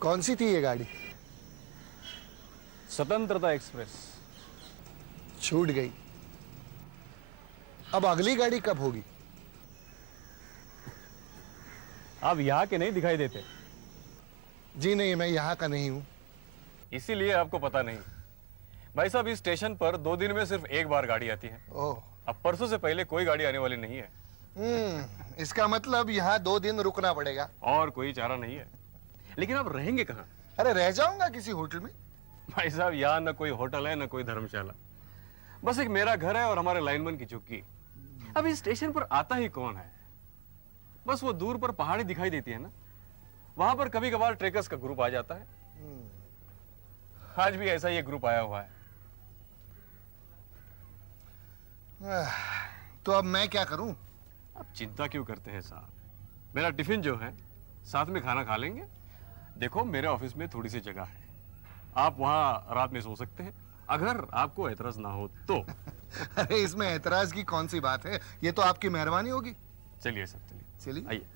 कौन सी थी ये गाड़ी? स्वतंत्रता एक्सप्रेस। छूट गई। अब अगली गाड़ी कब होगी? आप यहाँ के नहीं दिखाई देते, जी नहीं, मैं यहाँ का नहीं हूँ। इसीलिए आपको पता नहीं। भाई साहब, इस स्टेशन पर 2 दिन में सिर्फ एक बार गाड़ी आती है। ओह। अब परसों से पहले कोई गाड़ी आने वाली नहीं है। इसका मतलब यहाँ 2 दिन रुकना पड़ेगा। और कोई चारा नहीं है। लेकिन आप रहेंगे कहाँ? अरे रह जाऊंगा किसी होटल में। भाई साहब, यहाँ न कोई होटल है न कोई धर्मशाला, बस एक मेरा घर है और हमारे लाइनमैन की झुग्गी। अब इस स्टेशन पर आता ही कौन है? बस वो दूर पर पहाड़ी दिखाई देती है ना, वहां पर कभी कभार ट्रेकर्स का ग्रुप आ जाता है। आज भी ऐसा ही एक ग्रुप आया हुआ है। तो अब मैं क्या करूं? आप चिंता क्यों करते हैं साहब? मेरा टिफिन जो है, साथ में खाना खा लेंगे। देखो, मेरे ऑफिस में थोड़ी सी जगह है, आप वहां रात में सो सकते हैं, अगर आपको एतराज ना हो तो। अरे इसमें एतराज की कौन सी बात है, ये तो आपकी मेहरबानी होगी। चलिए सर, चलिए चलिए। आइए।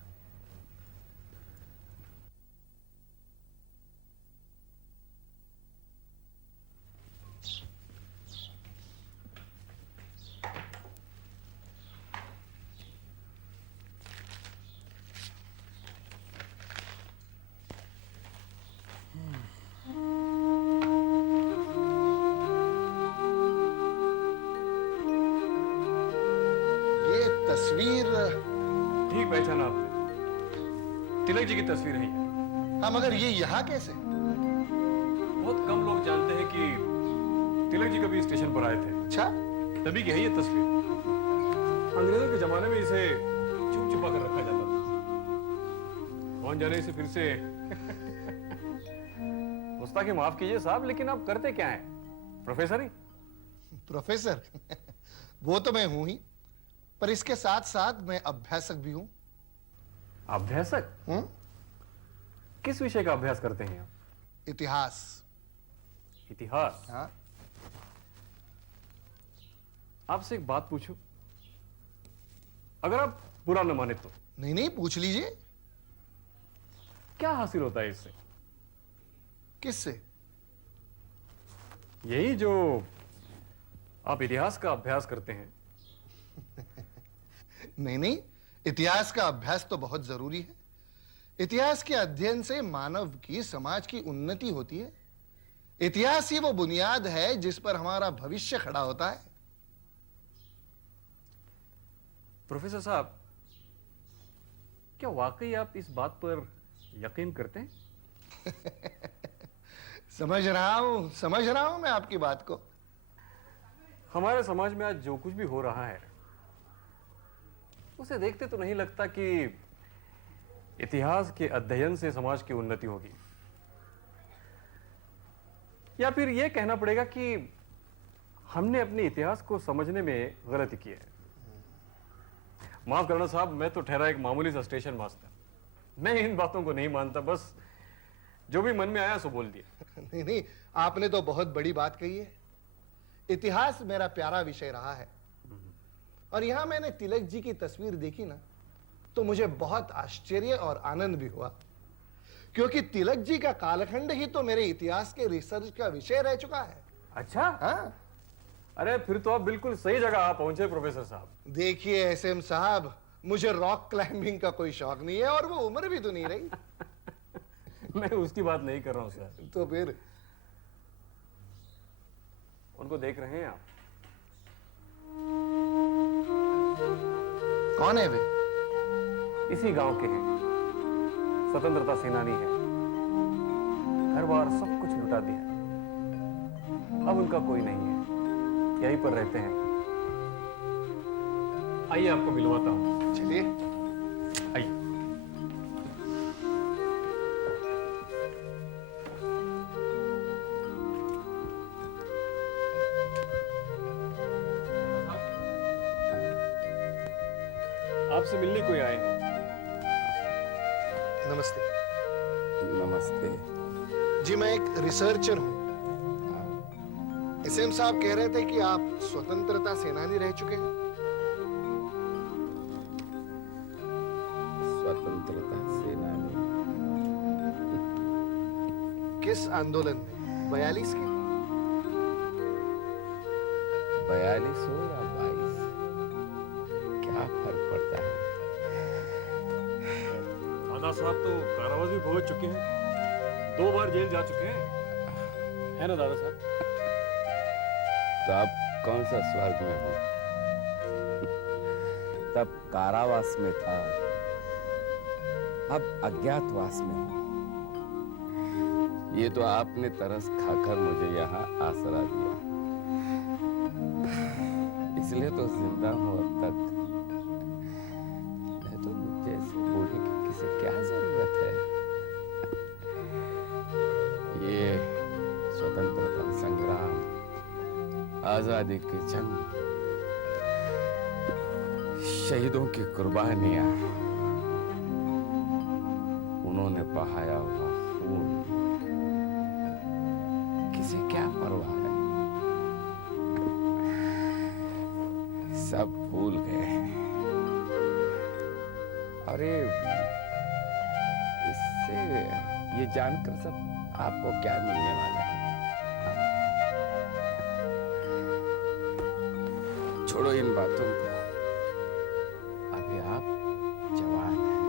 ये तस्वीर। ठीक पहचाना आपने, तिलक जी की तस्वीर है ये। हाँ, मगर ये यहाँ कैसे? बहुत कम लोग जानते हैं कि तिलक जी कभी स्टेशन पर आए थे। अच्छा। तभी की है ये तस्वीर। अंग्रेजों के जमाने में इसे छुप छुपा कर रखा जाता था। कौन जाने इसे फिर से गुस्ताखी माफ कीजिए साहब, लेकिन आप करते क्या हैं? प्रोफेसर ही? प्रोफेसर? वो तो मैं हूं ही, पर इसके साथ साथ मैं अभ्यासक भी हूं। अभ्यासक? किस विषय का अभ्यास करते हैं आप? इतिहास। इतिहास? हाँ। आपसे एक बात पूछूं, अगर आप बुरा न माने तो? नहीं नहीं, पूछ लीजिए। क्या हासिल होता है इससे? किससे? यही जो आप इतिहास का अभ्यास करते हैं। नहीं नहीं, इतिहास का अभ्यास तो बहुत जरूरी है। इतिहास के अध्ययन से मानव की, समाज की उन्नति होती है। इतिहास ही वो बुनियाद है जिस पर हमारा भविष्य खड़ा होता है। प्रोफेसर साहब, क्या वाकई आप इस बात पर यकीन करते हैं? समझ रहा हूं मैं आपकी बात को। हमारे समाज में आज जो कुछ भी हो रहा है, उसे देखते तो नहीं लगता कि इतिहास के अध्ययन से समाज की उन्नति होगी। या फिर यह कहना पड़ेगा कि हमने अपने इतिहास को समझने में गलती की है। माफ करना साहब, मैं तो ठहरा एक मामूली सा स्टेशन मास्टर। मैं इन बातों को नहीं मानता, बस जो भी मन में आया सो बोल दिया। नहीं नहीं, आपने तो बहुत बड़ी बात कही है। इतिहास मेरा प्यारा विषय रहा है, और यहां मैंने तिलक जी की तस्वीर देखी ना, तो मुझे बहुत आश्चर्य और आनंद भी हुआ, क्योंकि तिलक जी का कालखंड ही तो मेरे इतिहास के रिसर्च का विषय रह चुका है। अच्छा? हाँ। अरे फिर तो आप बिल्कुल सही जगह आ पहुंचे प्रोफेसर साहब। देखिए एसएम साहब, मुझे रॉक क्लाइंबिंग का कोई शौक नहीं है, और वो उम्र भी तो नहीं रही। मैं उसकी बात नहीं कर रहा हूं सर। तो फिर? उनको देख रहे हैं आप? कौन है वे? इसी गांव के हैं, स्वतंत्रता सेनानी है। घर बार सब कुछ लुटा दिया, अब उनका कोई नहीं है, यहीं पर रहते हैं। आइए आपको मिलवाता हूं। चलिए। आइए। आपसे मिलने कोई आए हैं। नमस्ते। नमस्ते। जी मैं एक रिसर्चर हूं। एसएम साहब कह रहे थे कि आप स्वतंत्रता सेनानी रह चुके हैं। स्वतंत्रता सेनानी? किस आंदोलन में? 42 के? 42 हो या 22, क्या फर्क पड़ता है? दादा साहब तो कारावास भी भोग चुके हैं, 2 बार जेल जा चुके हैं, है ना दादा साहब? तो अब कौन सा स्वर्ग में हो? तब कारावास में था, अब अज्ञातवास में हूं। ये तो आपने तरस खाकर मुझे यहाँ आसरा दिया, इसलिए तो जिंदा हूं अब तक। नहीं तो मुझे ऐसे बूढ़े की किसे क्या जरूरत है? ये स्वतंत्रता संग्राम, आजादी की जंग, शहीदों की कुर्बानियां, उन्होंने बहाया हुआ खून, किसे क्या परवाह है? सब भूल गए। अरे इससे ये जानकर सब आपको क्या मिलने वाला है? छोड़ो इन बातों को, अभी आप जवान हैं।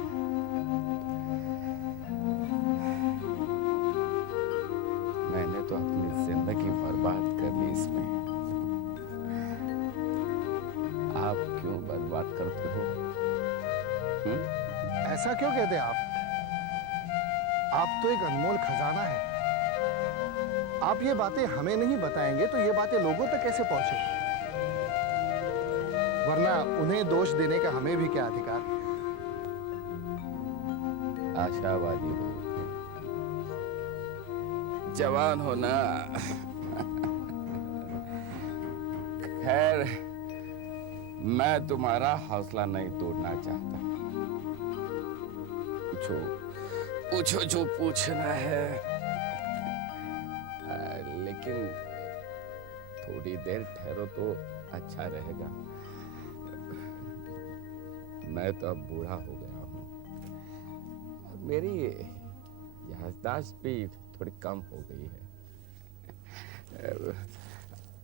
मैंने तो अपनी जिंदगी बर्बाद कर दी इसमें, आप क्यों बर्बाद करते हो? ऐसा क्यों कहते हैं आप? आप तो एक अनमोल खजाना है। आप ये बातें हमें नहीं बताएंगे तो ये बातें लोगों तक कैसे पहुंचेंगी? वरना उन्हें दोष देने का हमें भी क्या अधिकार? आशावादी हो, जवान हो ना। खैर, मैं तुम्हारा हौसला नहीं तोड़ना चाहता। पूछो पूछो जो पूछना है, लेकिन थोड़ी देर ठहरो तो अच्छा रहेगा। मैं तो अब बूढ़ा हो गया हूँ और मेरी याददाश्त भी थोड़ी कम हो गई है।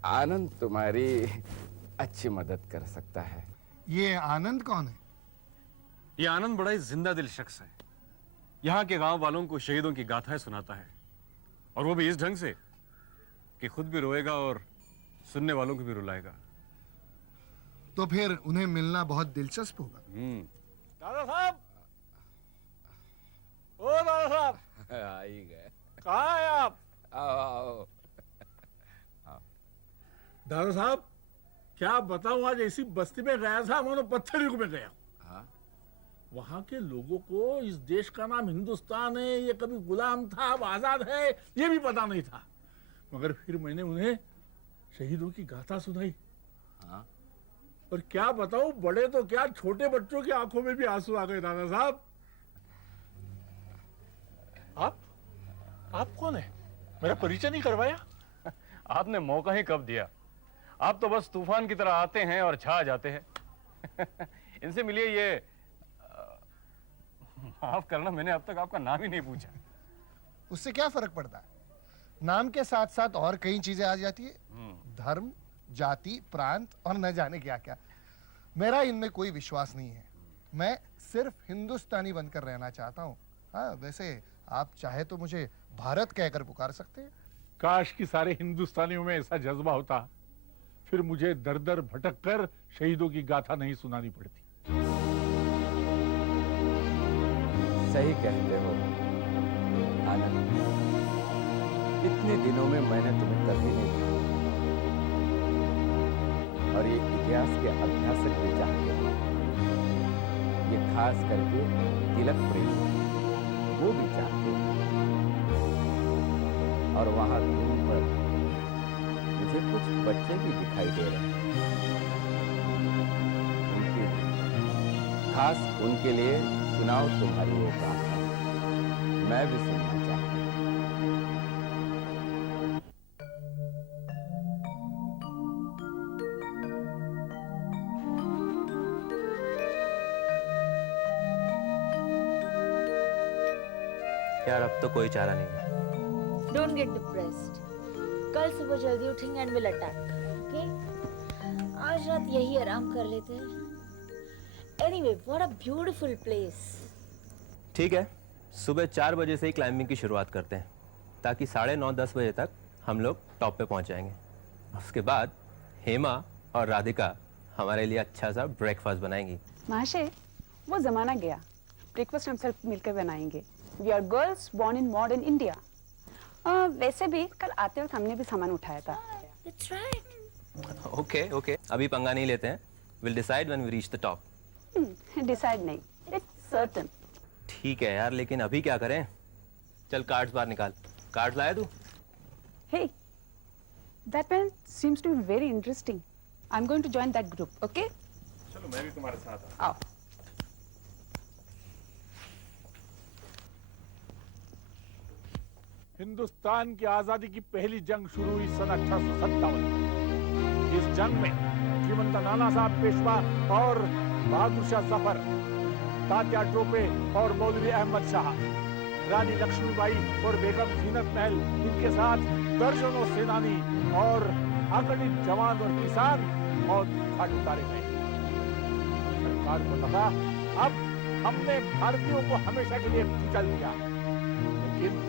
आनंद तुम्हारी अच्छी मदद कर सकता है। ये आनंद कौन है? ये आनंद बड़ा ही जिंदा दिल शख्स है। यहाँ के गांव वालों को शहीदों की गाथाएं सुनाता है, और वो भी इस ढंग से कि खुद भी रोएगा और सुनने वालों को भी रुलाएगा। तो फिर उन्हें मिलना बहुत दिलचस्प होगा। दादा साहब, ओ दादा साहब, आ ही गए। कहाँ हैं आप? आओ आओ। दादा साहब, क्या बताऊं, आज ऐसी बस्ती में गया था मानो पत्थर युग में गया। हाँ? वहां के लोगों को इस देश का नाम हिंदुस्तान है, ये कभी गुलाम था अब आजाद है, ये भी पता नहीं था। मगर फिर मैंने उन्हें शहीदों की गाथा सुनाई। हाँ? और क्या बताऊं, बड़े तो क्या, छोटे बच्चों की आंखों में भी आंसू आ गए। दादा साहब, आप कौन है? मेरा परिचय नहीं करवाया? आपने मौका ही कब दिया? आप तो बस तूफान की तरह आते हैं और छा जाते हैं। इनसे मिलिए। ये माफ करना, मैंने अब तक आपका नाम ही नहीं पूछा। उससे क्या फर्क पड़ता है? नाम के साथ साथ और कई चीजें आ जाती है, धर्म, जाति, प्रांत और न जाने क्या क्या। मेरा इनमें कोई विश्वास नहीं है। मैं सिर्फ हिंदुस्तानी बनकर रहना चाहता हूँ। हाँ, वैसे आप चाहे तो मुझे भारत कहकर पुकार सकते हैं। काश कि सारे हिंदुस्तानियों में ऐसा जज्बा होता, फिर मुझे दर दर भटक कर शहीदों की गाथा नहीं सुनानी पड़ती। सही कहते हो आनंद, इतने दिनों में मैंने तुम्हें कभी नहीं देखा, और ये इतिहास के अभ्यासक भी चाहते हैं, ये खास करके तिलक प्रेमी वो भी चाहते हैं। और वहां दूर पर मुझे कुछ बच्चे भी दिखाई दे रहे हैं। खास उनके लिए सुनाओ तुम्हारी वो गाथा, मैं भी सुनना चाहता हूँ। यार अब तो कोई चारा नहीं है। Don't get depressed. कल सुबह जल्दी उठेंगे एंड विल अटैक, ओके? आज रात यही आराम कर लेते हैं। Anyway, what a beautiful place. ठीक है, सुबह 4 बजे से ही क्लाइंबिंग की शुरुआत करते हैं, ताकि 9:30-10 बजे तक हम लोग टॉप पे पहुंच जाएंगे। उसके बाद हेमा और राधिका हमारे लिए अच्छा सा ब्रेकफास्ट बनाएंगी। महाशय, वो जमाना गया। ब्रेकफास्ट हम सब मिलकर बनाएंगे। We are girls born in modern India. वैसे भी कल आते वक्त हमने भी सामान उठाया था। That's right. ओके, अभी पंगा नहीं लेते हैं। Will decide when we reach the top. Decide नहीं, इट्स सर्टेन। ठीक है यार, लेकिन अभी क्या करें? चल कार्ड्स बाहर निकाल। कार्ड्स लाया तू? Hey, that man seems to be very interesting. I'm going to join that group, okay? चलो मैं भी तुम्हारे साथ आओ। हिंदुस्तान की आजादी की पहली जंग शुरू हुई सन 1857। इस जंग में श्रीमंत नाना साहब पेशवा और बहादुर शाह जफर, तात्या टोपे और मौलवी अहमद शाह, रानी लक्ष्मीबाई और बेगम जीनत महल, इनके साथ दर्जनों सेनानी और अगणित जवान और किसान मौत घाट उतारे गए। सरकार को लगा अब हमने भारतीयों को हमेशा के लिए कुचल दिया, लेकिन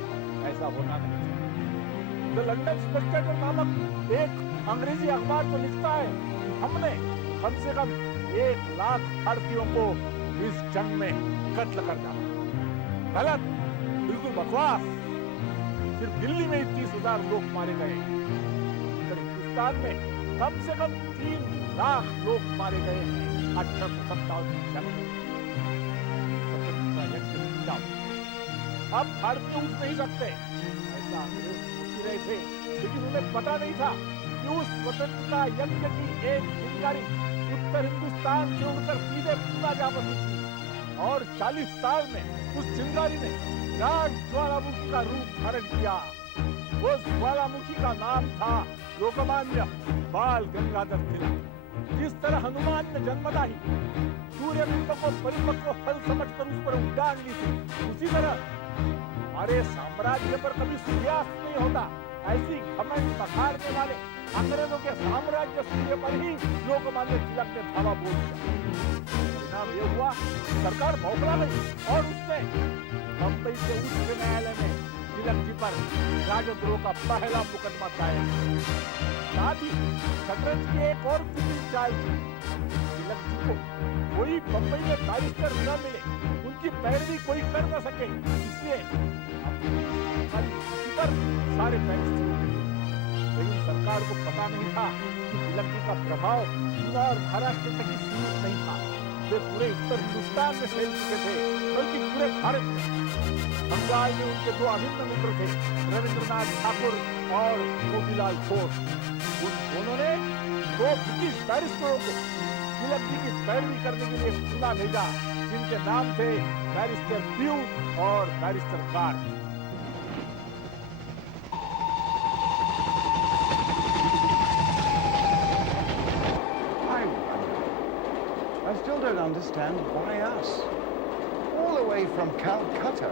ऐसा होना नहीं। द लंदन स्पेक्टेटर नामक एक अंग्रेजी अखबार तो लिखता है कि हमने कम से कम 1 लाख भारतीयों को इस जंग में कत्ल कर डाला। गलत, बिल्कुल बकवास। सिर्फ दिल्ली में 30,000 लोग मारे गए। हिंदुस्तान में कम से कम 3 लाख लोग मारे गए हैं 1857 की जंग में। अब भारतीय उठ नहीं सकते, ऐसा अंग्रेज सोच ही रहे थे, लेकिन उन्हें पता नहीं था कि उस स्वतंत्रता यज्ञ की एक चिंगारी उत्तर हिंदुस्तान से उड़कर सीधे पूना जा बसी थी और 40 साल में उस चिंगारी ने विराट ज्वालामुखी का रूप धारण किया। उस ज्वालामुखी का नाम था लोकमान्य बाल गंगाधर तिलक। जिस तरह हनुमान ने जन्मदा ही सूर्यबिंब को परिपक्व फल समझकर उस पर उड़ान ली थी, उसी तरह हमारे साम्राज्य पर कभी सूर्यास्त नहीं होता। ऐसी घमंड बखारने वाले अंग्रेजों के साम्राज्य सूर्य पर ही लोकमान्य तिलक ने धावा बोल दिया। परिणाम ये हुआ, सरकार बौखला गई और उसने बंबई के उच्च न्यायालय में तिलक जी पर राजद्रोह का पहला मुकदमा दायर किया। साथ ही शतरंज की एक और कुटिल चाल थी। तिलक जी को कोई बंबई में बैरिस्टर न मिले, उनकी पैरवी कोई कर न सके, इसलिए पर सारे बैरिस्टर। लेकिन सरकार को पता नहीं था कि तिलक जी का प्रभाव पूना और महाराष्ट्र तक ही सीमित नहीं था। वे पूरे उत्तर हिंदुस्तान में फैल चुके थे, बल्कि पूरे भारत में। बंगाल में उनके 2 अभिन्न मित्र थे, रविंद्रनाथ ठाकुर और मोतीलाल घोष। उन दोनों ने 2 ब्रिटिश बैरिस्टरों को तिलक जी की पैरवी करने के लिए पूना भेजा, जिनके नाम थे बैरिस्टर प्यू और barrister card. I still don't understand why us. All the way from Calcutta.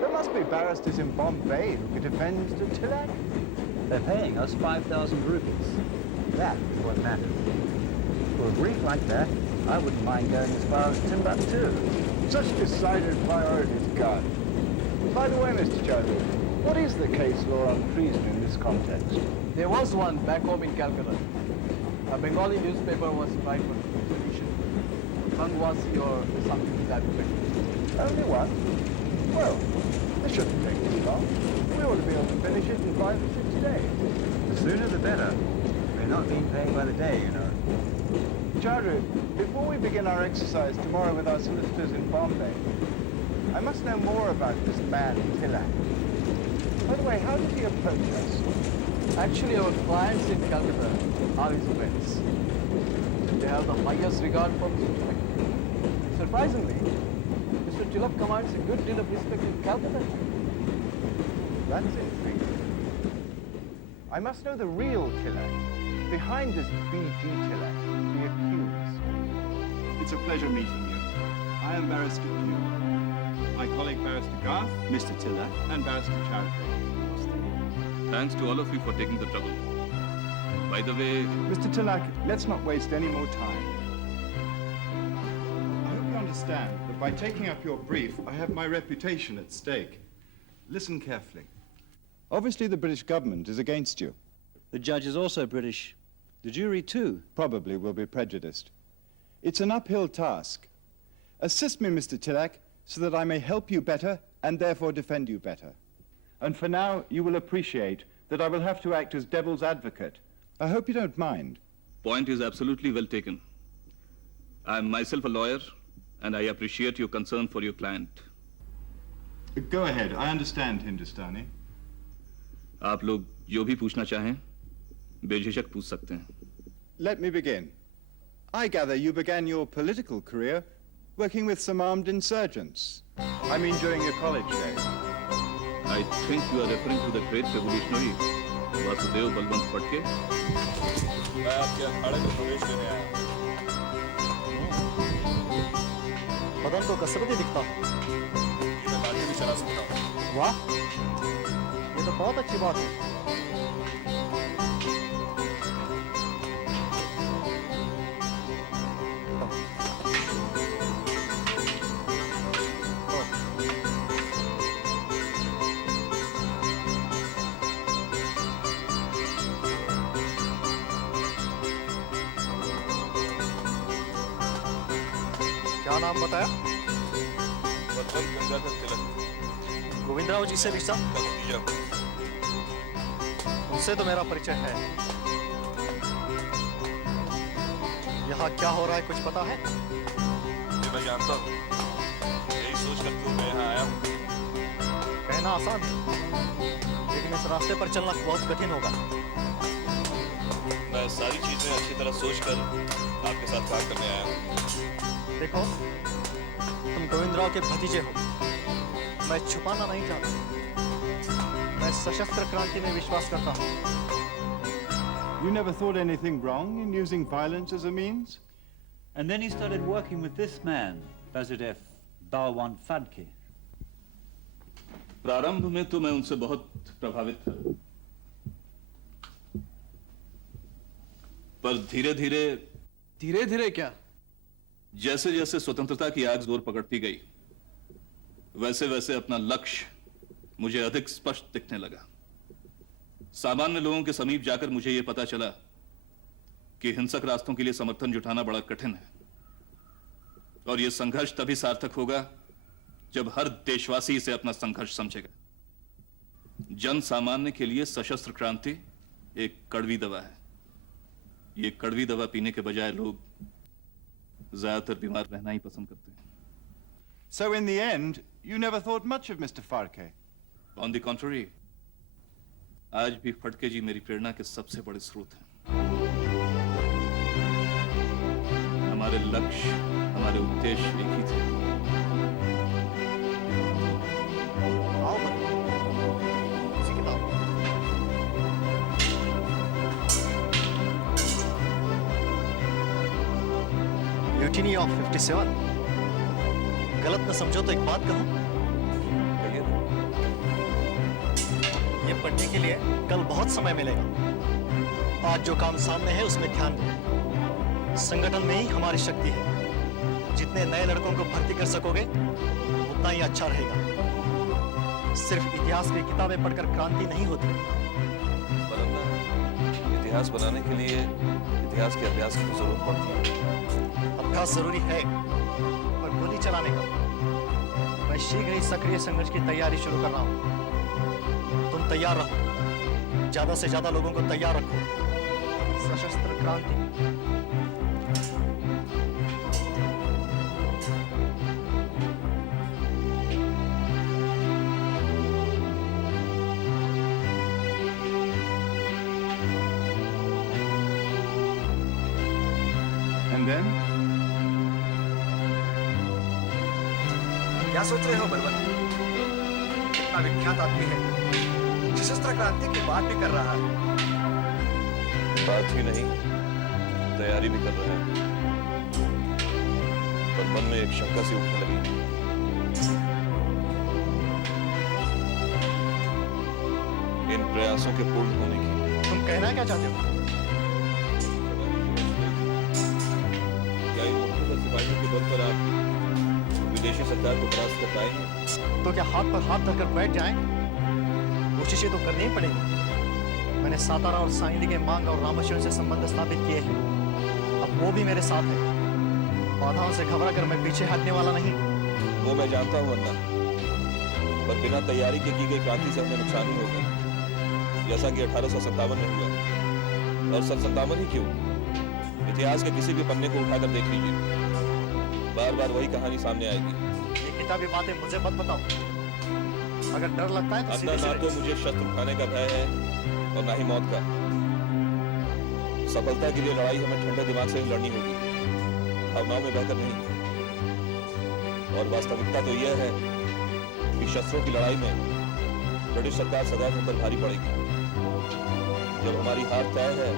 There must be barristers in Bombay who could defend Mr. Tilak. They're paying us 5,000 rupees. That is what matters. For a brief like that, I wouldn't mind going as far as Timbuktu. Such decided priorities, God. By the way, Mr. Chaudhary, what is the case law on treason in this context? There was one back home in Calcutta. A Bengali newspaper was tried for sedition. Bangwasi or something to that effect. Only one? Well, this shouldn't take too long. We ought to be able to finish it in 5 or 6 days. The sooner the better. We're not being paid by the day, you know. Chaudhary, before we begin our exercise tomorrow with our solicitors in Bombay, I must know more about this man, Tilak. By the way, how did he approach us? Actually, our clients in Calcutta are his friends. They have the highest regard for Mr. Tilak. Surprisingly, Mr. Tilak commands a good deal of respect in Calcutta. That's intriguing. I must know the real Tilak, behind this B.G. Tilak, the accused. It's a pleasure meeting you. I am Barrister Pugh. My colleague Barrister Garth, Mr. Tilak, and Barrister Chowdhury. Thanks to all of you for taking the trouble. By the way, Mr. Tilak, let's not waste any more time. I hope you understand that by taking up your brief, I have my reputation at stake. Listen carefully. Obviously, the British government is against you. The judge is also British. The jury, too. Probably will be prejudiced. It's an uphill task. Assist me, Mr. Tilak, so that I may help you better and therefore defend you better. And for now, you will appreciate that I will have to act as devil's advocate. I hope you don't mind. point is absolutely well taken. I am myself a lawyer, and I appreciate your concern for your client. Go ahead. I understand, Hindustani. आप लोग जो भी पूछना चाहें, बेझिझक पूछ सकते हैं. Let me begin. I gather you began your political career working with some armed insurgents. I mean during your college days. I think you are referring to the great revolutionary Vasudev Balwant Phadke. मैं आपके अखाड़े में प्रवेश लेने आया. बदन तो कसरती दिखता. मैं लाठी भी चला सकता हूँ. वाह, ये तो बहुत अच्छी बात है. क्या नाम बताया? बलवंत गंगाधर तिलक. गोविंदराव जी से रिश्ता? भतीजा. उनसे तो मेरा परिचय है. यहाँ क्या हो रहा है कुछ पता है? ये मैं जानता हूँ. यही सोच कर तो मैं यहाँ आया हूँ. कहना आसान है, लेकिन इस रास्ते पर चलना बहुत कठिन होगा. मैं सारी चीजें अच्छी तरह सोचकर आपके साथ काम करने आया हूँ. देखो, तुम गोविंदराव के भतीजे हो. मैं छुपाना नहीं चाहता. मैं सशस्त्र क्रांति में विश्वास करता हूँ. You never thought anything wrong in using violence as a means? And then he started working with this man, Bazidev Balwant Fadke. प्रारंभ में तो मैं उनसे बहुत प्रभावित था, पर धीरे धीरे क्या? जैसे जैसे स्वतंत्रता की आग जोर पकड़ती गई, वैसे वैसे अपना लक्ष्य मुझे अधिक स्पष्ट दिखने लगा. सामान्य लोगों के समीप जाकर मुझे यह पता चला कि हिंसक रास्तों के लिए समर्थन जुटाना बड़ा कठिन है, और यह संघर्ष तभी सार्थक होगा जब हर देशवासी इसे अपना संघर्ष समझेगा. जन सामान्य के लिए सशस्त्र क्रांति एक कड़वी दवा है. ये कड़वी दवा पीने के बजाय लोग ज्यादातर बीमार रहना ही पसंद करते हैं. So in the end, you never thought much of Mr. Farke? On the contrary, आज भी फडके जी मेरी प्रेरणा के सबसे बड़े स्रोत हैं. हमारे लक्ष्य, हमारे उद्देश्य एक ही थे. आओ बच्चों, इसी किताब. Mutiny of 57. गलत न समझो तो एक बात कहूं. ये पढ़ने के लिए कल बहुत समय मिलेगा. आज जो काम सामने है उसमें ध्यान दो. संगठन में ही हमारी शक्ति है. जितने नए लड़कों को भर्ती कर सकोगे उतना ही अच्छा रहेगा. सिर्फ इतिहास की किताबें पढ़कर क्रांति नहीं होती. इतिहास बनाने के लिए इतिहास के अभ्यास की जरूरत पड़ती है. अभ्यास जरूरी है, पर गोली चलाने का. मैं शीघ्र ही सक्रिय संघर्ष की तैयारी शुरू कर रहा हूं. तुम तैयार रहो. ज्यादा से ज्यादा लोगों को तैयार रखो. सशस्त्र क्रांति. And then? क्या सोच रहे हो बलवंत? कितना विख्यात आदमी है. सशस्त्र क्रांति की बात भी कर रहा है. बात ही नहीं, तैयारी भी कर रहा है. पर मन में एक शंका सी उठने लगी. इन प्रयासों के पूर्ण होने की। तुम कहना क्या चाहते हो? क्या इन मुख्तसर सिपाहियों के बल पर आप विदेशी सरकार को परास्त कर पाएंगे? तो क्या हाथ पर हाथ धरकर बैठ जाएं? कोशिशें तो करनी ही पड़ेगी। मैंने सातारा और साइंडी के मांग और रामेश्वरम से संबंध स्थापित किए हैं। अब वो भी मेरे साथ है। बाधाओं से घबरा कर मैं पीछे हटने वाला नहीं। वो मैं जानता हूँ अन्ना, पर बिना तैयारी के की गई क्रांति से हमें नुकसान ही होगा, जैसा कि 1857 में हुआ। और 57 ही क्यों, इतिहास के किसी भी पन्ने को उठाकर देख लीजिए, बार बार वही कहानी सामने आएगी। ये किताबी बातें मुझे मत बताओ। अगर डर लगता है तो अन्ना, ना तो मुझे शस्त्र उठाने का भय है और ना ही मौत का। सफलता के लिए लड़ाई हमें ठंडे दिमाग से ही लड़नी होगी, भावनाओं में बहकर नहीं। और वास्तविकता तो यह है कि शस्त्रों की लड़ाई में ब्रिटिश सरकार सदैव हम पर भारी पड़ेगी। जब हमारी हार तय है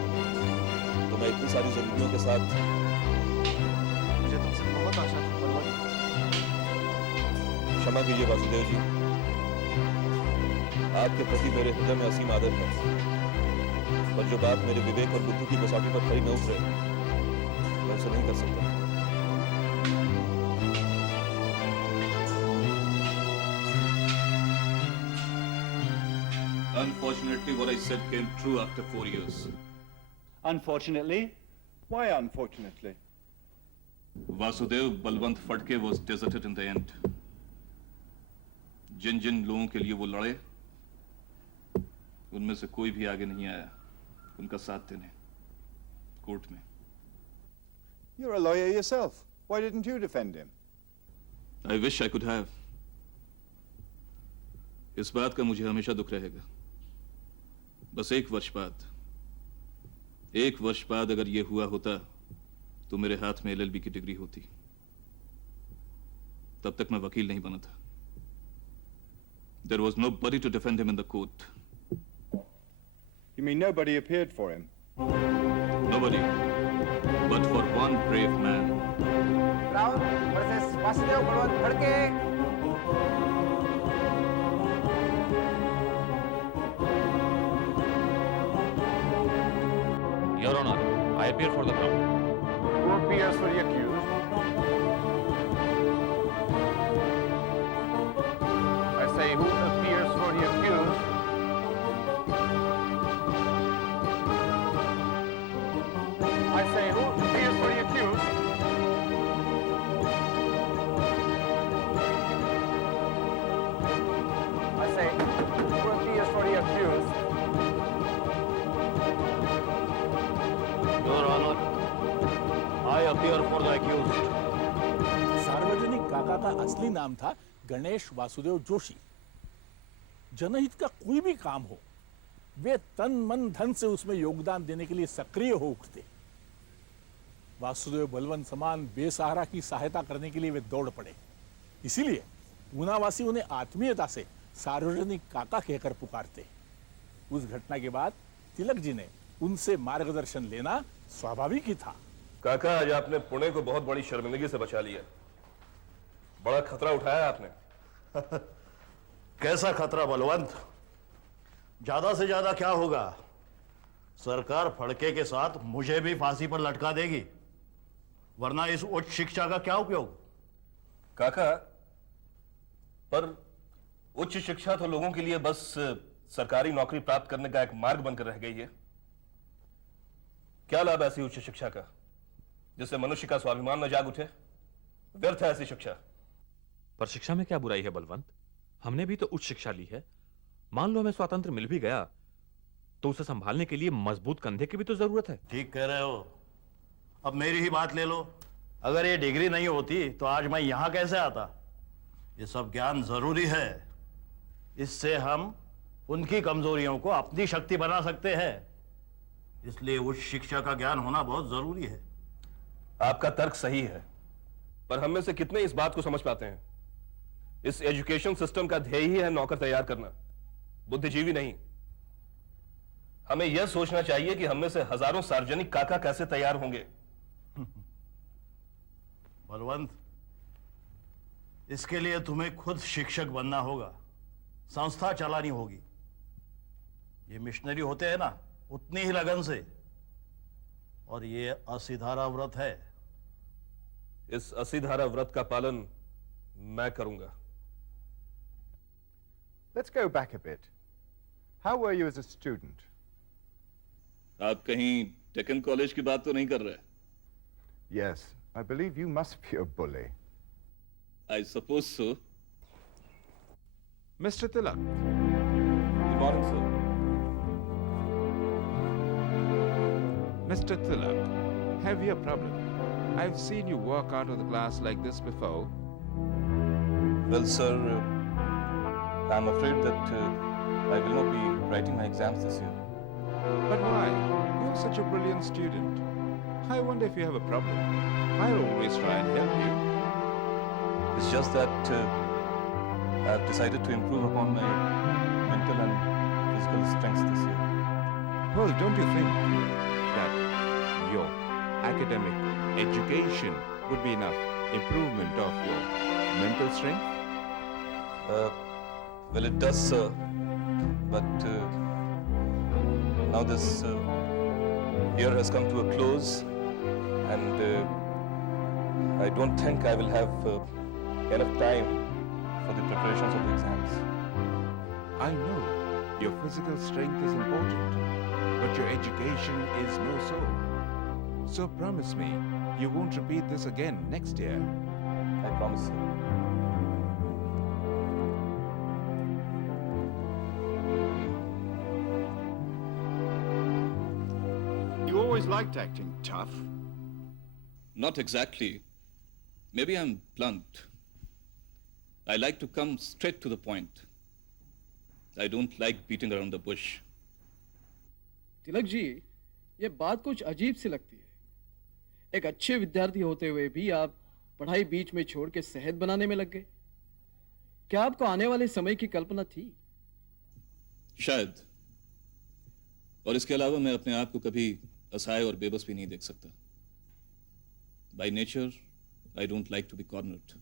तो मैं इतनी सारी जिंदगियों के साथ। मुझे तुमसे बहुत आशा थी बलवंत। क्षमा कीजिए वासुदेव जी, आपके प्रति मेरे हृदय में असीम आदर है, पर जो बात मेरे विवेक और बुद्धि की कसौटी पर खरी न उतरे, मैं उसे नहीं कर सकता। Unfortunately, what I said came true after 4 years. Unfortunately? Why unfortunately? Vasudev Balwant Phadke was deserted in the end. जिन जिन लोगों के लिए वो लड़े, उनमें से कोई भी आगे नहीं आया उनका साथ देने कोर्ट में। You're a lawyer yourself. Why didn't you defend him? I wish I could have. इस बात का मुझे हमेशा दुख रहेगा। बस एक वर्ष बाद अगर ये हुआ होता तो मेरे हाथ में LLB की डिग्री होती। तब तक मैं वकील नहीं बना था। There was nobody to defend him in the court. You mean nobody appeared for him? Nobody. But for one brave man. Brown versus Vasudev Balwant Phadke. Your Honor, I appear for the crown. Who appears for the accused? I say, who appears for the accused? I say, who appears for the accused? I say, who appears for the accused? Your Honor, I appear for the accused. सार्वजनिक काका का असली नाम था गणेश वासुदेव जोशी। जनहित का कोई भी काम हो, वे तन मन धन से उसमें योगदान देने के लिए सक्रिय हो उठते। वासुदेव बलवंत समान बेसहारा की सहायता करने के लिए वे दौड़ पड़े। इसीलिए पूनावासी उन्हें आत्मीयता से सार्वजनिक काका कहकर पुकारते। उस घटना के बाद तिलक जी ने उनसे मार्गदर्शन लेना स्वाभाविक ही था। काका, आज आपने पुणे को बहुत बड़ी शर्मिंदगी से बचा लिया। बड़ा खतरा उठाया आपने। कैसा खतरा बलवंत? ज्यादा से ज्यादा क्या होगा? सरकार फड़के के साथ मुझे भी फांसी पर लटका देगी, वरना इस उच्च शिक्षा का क्या उपयोग? काका, पर उच्च शिक्षा तो लोगों के लिए बस सरकारी नौकरी प्राप्त करने का एक मार्ग बनकर रह गई है। क्या लाभ ऐसी उच्च शिक्षा का जिससे मनुष्य का स्वाभिमान न जाग उठे? व्यर्थ है ऐसी शिक्षा। पर शिक्षा में क्या बुराई है बलवंत? हमने भी तो उच्च शिक्षा ली है। मान लो हमें स्वातंत्र मिल भी गया तो उसे संभालने के लिए मजबूत कंधे की भी तो जरूरत है। ठीक कह रहे हो। अब मेरी ही बात ले लो, अगर ये डिग्री नहीं होती तो आज मैं यहां कैसे आता? ये सब ज्ञान जरूरी है। इससे हम उनकी कमजोरियों को अपनी शक्ति बना सकते हैं। इसलिए उच्च शिक्षा का ज्ञान होना बहुत जरूरी है। आपका तर्क सही है, पर हम में से कितने इस बात को समझ पाते हैं? इस एजुकेशन सिस्टम का ध्येय ही है नौकर तैयार करना, बुद्धिजीवी नहीं। हमें यह सोचना चाहिए कि हम में से हजारों सार्वजनिक काका कैसे तैयार होंगे। बलवंत, इसके लिए तुम्हें खुद शिक्षक बनना होगा, संस्था चलानी होगी। ये मिशनरी होते हैं ना, उतनी ही लगन से। और ये 80 धारा व्रत है। इस 80 धारा व्रत का पालन मैं करूंगा। Let's go back a bit. How were you as a student? आप कहीं टेकन कॉलेज की बात तो नहीं कर रहे? Yes, I believe you must be a bully. I suppose so. Mr. Tilak. Good morning, sir. Mr. Tilak, have you a problem? I've seen you walk out of the class like this before. Well, sir, I'm afraid that I will not be writing my exams this year. But why? You're such a brilliant student. I wonder if you have a problem. I'll always try and help you. It's just that I've decided to improve upon my mental and physical strengths this year. Well, don't you think that your academic education would be enough improvement of your mental strength? Well, it does, sir. But now this year has come to a close, and I don't think I will have enough time for the preparations of the exams. I know your physical strength is important, but your education is no so. So promise me you won't repeat this again next year. I promise, sir. You always liked acting tough. Not exactly. Maybe I'm blunt. I like to come straight to the point. I don't like beating around the bush. Tilak ji, ये बात कुछ अजीब सी लगती है। एक अच्छे विद्यार्थी होते हुए भी आप पढ़ाई बीच में छोड़ के सेहत बनाने में लग गए। क्या आपको आने वाले समय की कल्पना थी? शायद। और इसके अलावा मैं अपने आप को कभी असहाय और बेबस भी नहीं देख सकता। By nature, I don't like to be cornered.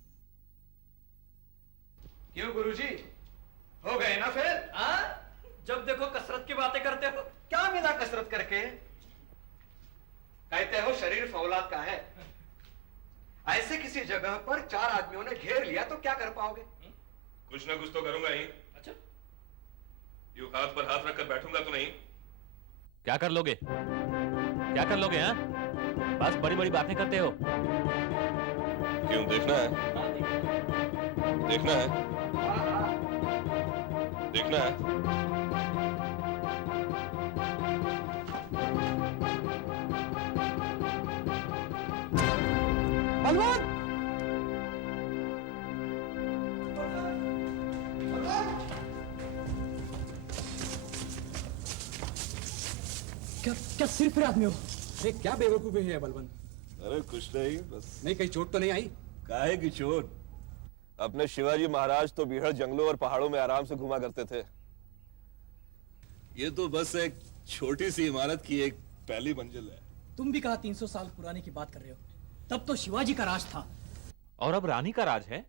क्यों गुरुजी? हो गए ना फिर? हाँ? जब देखो कसरत की बातें करते हो। क्या मिला कसरत करके? कहते हो शरीर फौलाद का है। ऐसे किसी जगह पर 4 आदमियों ने घेर लिया तो क्या कर पाओगे? कुछ ना कुछ तो करूंगा ही। अच्छा? यूं हाथ पर हाथ रखकर बैठूंगा तो नहीं। क्या कर लोगे? क्या कर लोगे? हाँ, बस बड़ी बड़ी बातें करते हो। क्यों, देखना है? देखना है? देखना है? बलवान! क्या सिर्फ आदमी हो? अरे क्या बेवकूफी है बलवंत? अरे कुछ नहीं, बस। नहीं, कहीं चोट तो नहीं आई? काहे की चोट? अपने शिवाजी महाराज तो बीहड़ जंगलों और पहाड़ों में आराम से घुमा करते थे। ये तो बस एक छोटी सी इमारत की एक पहली मंजिल है। तुम भी कहा 300 साल पुराने की बात कर रहे हो। तब तो शिवाजी का राज था। और अब रानी का राज है।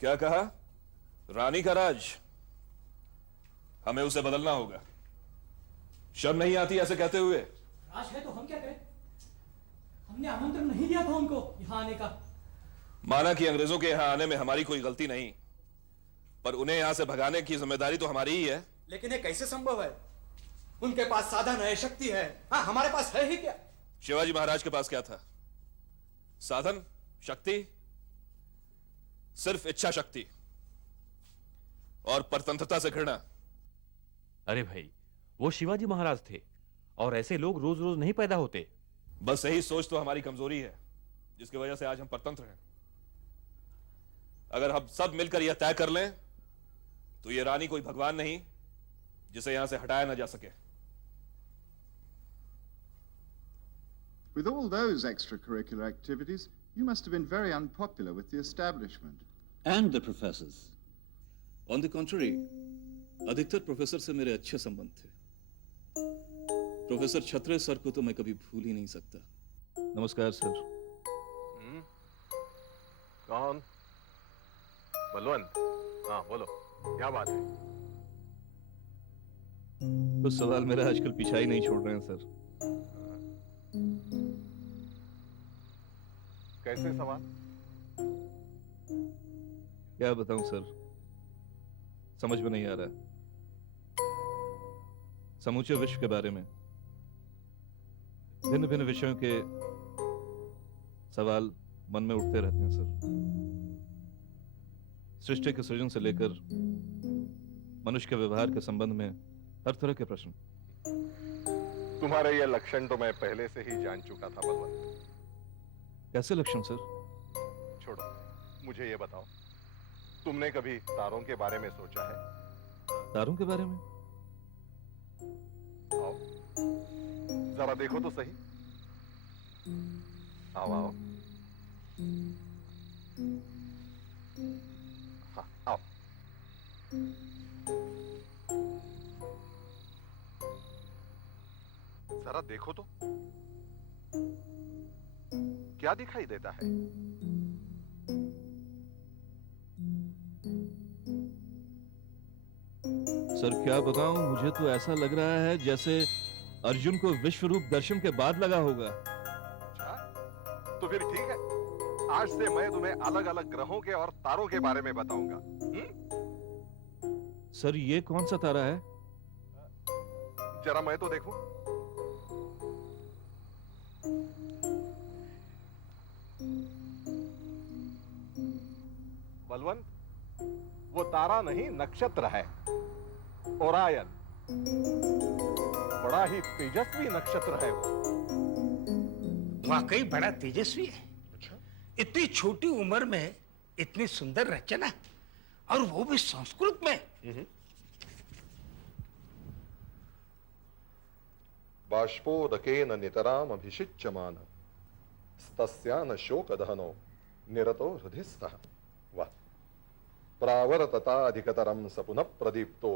क्या कहा? रानी का राज? हमें उसे बदलना होगा। शर्म नहीं आती ऐसे कहते हुए? राज है तो हम क्या करें? हमने आमंत्रण नहीं दिया था उनको यहाँ आने का। माना कि अंग्रेजों के यहाँ आने में हमारी कोई गलती नहीं, पर उन्हें यहाँ से भगाने की जिम्मेदारी तो हमारी ही है। लेकिन ये कैसे संभव है? उनके पास साधन है, शक्ति है। हाँ, हमारे पास है ही क्या? शिवाजी महाराज के पास क्या था? साधन, शक्ति, सिर्फ इच्छा शक्ति और परतंत्रता से घृणा। अरे भाई, वो शिवाजी महाराज थे और ऐसे लोग रोज रोज नहीं पैदा होते। बस यही सोच तो हमारी कमजोरी है, जिसकी वजह से आज हम परतंत्र हैं। अगर हम सब मिलकर यह तय कर लें तो ये रानी कोई भगवान नहीं जिसे यहां से हटाया ना जा सके। With all those extracurricular activities, you must have been very unpopular with the establishment. And the professors. On the contrary, अधिकतर प्रोफेसर से मेरे अच्छे संबंध थे। प्रोफेसर छत्रे सर को तो मैं कभी भूल ही नहीं सकता। नमस्कार सर। कौन? बलवंत? हाँ बोलो, क्या बात है? कुछ सवाल मेरा आजकल पीछा ही नहीं छोड़ रहे हैं सर। कैसे सवाल? क्या बताऊं सर, समझ में नहीं आ रहा। समूचे विश्व के बारे में भिन्न भिन्न विषयों के सवाल मन में उठते रहते हैं सर। सृष्टि के सृजन से लेकर मनुष्य के व्यवहार के संबंध में हर तरह के प्रश्न। तुम्हारे ये लक्षण तो मैं पहले से ही जान चुका था बलवंत। कैसे लक्षण सर? छोड़ो, मुझे ये बताओ, तुमने कभी तारों के बारे में सोचा है? तारों के बारे में? आओ जरा देखो तो सही। आओ आओ। हाँ आओ। जरा देखो तो क्या दिखाई देता है? सर क्या बताऊं, मुझे तो ऐसा लग रहा है जैसे अर्जुन को विश्व रूप दर्शन के बाद लगा होगा। अच्छा, तो फिर ठीक है, आज से मैं तुम्हें अलग अलग ग्रहों के और तारों के बारे में बताऊंगा। सर ये कौन सा तारा है? जरा मैं तो देखूं। बलवंत, वो तारा नहीं नक्षत्र है, ओरायन। बड़ा ही तेजस्वी नक्षत्र है वो। वाकई बड़ा तेजस्वी है। इतनी छोटी उम्र में इतनी सुंदर रचना, और वो भी संस्कृत में। बाष्पोदकेन नितराम अभिषिच्यमान स्तस्यान शोकदहनो निरतो हृदिस्थः। वाह, प्रावर्तताधिकतरं स पुनः प्रदीप्तो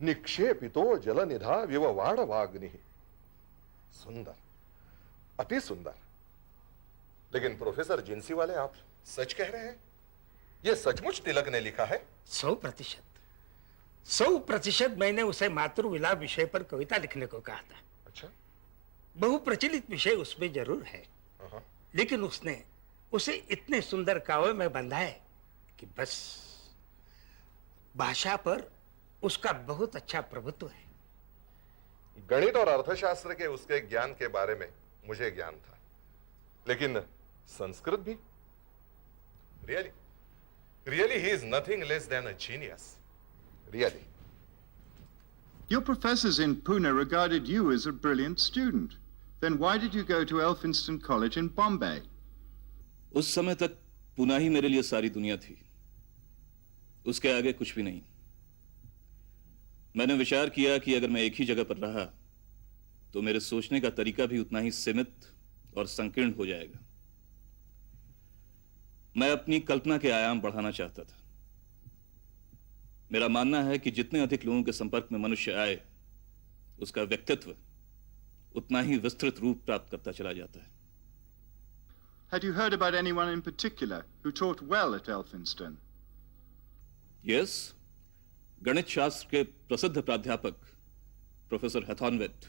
निक्षेपितो जलनिधा विव वाड़वाग्निः। सुंदर, अति सुंदर। लेकिन प्रोफेसर जिंसी वाले, आप सच कह रहे हैं? ये सचमुच तिलक ने लिखा है? 100%। 100% मैंने उसे मातृविलाप विषय पर कविता लिखने को कहा था। अच्छा। बहुप्रचलित विषय उसमें जरूर है, लेकिन उसने उसे इतने सुंदर काव्य में बंधा है कि बस भाषा पर उसका बहुत अच्छा प्रभुत्व है। गणित और अर्थशास्त्र के उसके ज्ञान के बारे में मुझे ज्ञान था, लेकिन संस्कृत भी? Really he is nothing less than a genius. Really. Your professors in Pune regarded you as a brilliant student. Then why did you go to Elphinstone College in Bombay? उस समय तक पुणे ही मेरे लिए सारी दुनिया थी, उसके आगे कुछ भी नहीं। मैंने विचार किया कि अगर मैं एक ही जगह पर रहा तो मेरे सोचने का तरीका भी उतना ही सीमित और संकीर्ण हो जाएगा। मैं अपनी कल्पना के आयाम बढ़ाना चाहता था। मेरा मानना है कि जितने अधिक लोगों के संपर्क में मनुष्य आए, उसका व्यक्तित्व उतना ही विस्तृत रूप प्राप्त करता चला जाता है। Had you heard about anyone in particular who taught well at Elphinstone? Yes, गणित शास्त्र के प्रसिद्ध प्राध्यापक professor हैथॉनवेट।